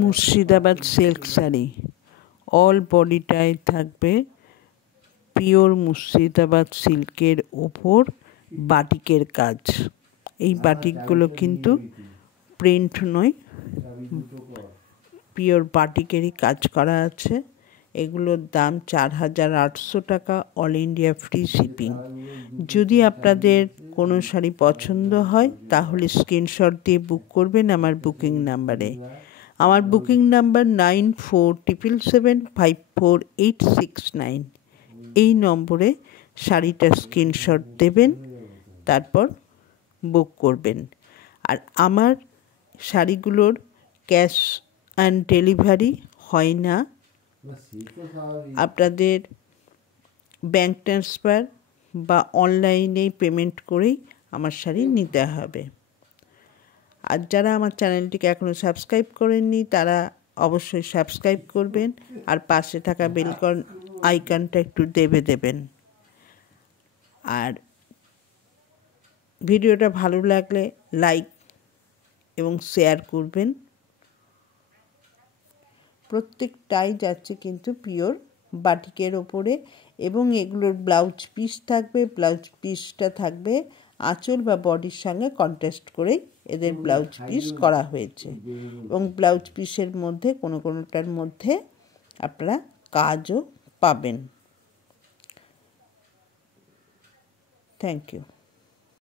Murshidabad silk sari, all বডিটায় থাকবে pure Murshidabad সিল্কের ওপর বাটিকের কাজ। এই বাটিকগুলো কিন্তু প্রিন্ট নয়, পিওর বাটিকেরই কাজ করা আছে। এগুলোর দাম 4,800 টাকা, অল ইন্ডিয়া ফ্রি শিপিং। যদি আপনাদের কোনো শাড়ি পছন্দ হয় তাহলে স্ক্রিনশট দিয়ে বুক করবেন আমার বুকিং নাম্বারে। আমার বুকিং নাম্বার 9477754869। এই নম্বরে শাড়িটার স্ক্রিনশট দেবেন, তারপর বুক করবেন। আর আমার শাড়িগুলোর ক্যাশ অন ডেলিভারি হয় না, আপনাদের ব্যাঙ্ক ট্রান্সফার বা অনলাইনেই পেমেন্ট করেই আমার শাড়ি নিতে হবে। আর যারা আমার চ্যানেলটিকে এখনও সাবস্ক্রাইব করেননি তারা অবশ্যই সাবস্ক্রাইব করবেন, আর পাশে থাকা বেল আইকনটা একটু দেবেন। আর ভিডিওটা ভালো লাগলে লাইক এবং শেয়ার করবেন। প্রত্যেকটাই যাচ্ছে কিন্তু পিওর বাটিকের ওপরে, এবং এগুলোর ব্লাউজ পিস থাকবে। ব্লাউজ পিসটা থাকবে আঁচল বা বডির সঙ্গে কন্ট্রাস্ট করেই এদের ব্লাউজ পিস করা হয়েছে, এবং ব্লাউজ পিসের মধ্যে কোনোটার মধ্যে আপনারা কাজও পাবেন। Thank you.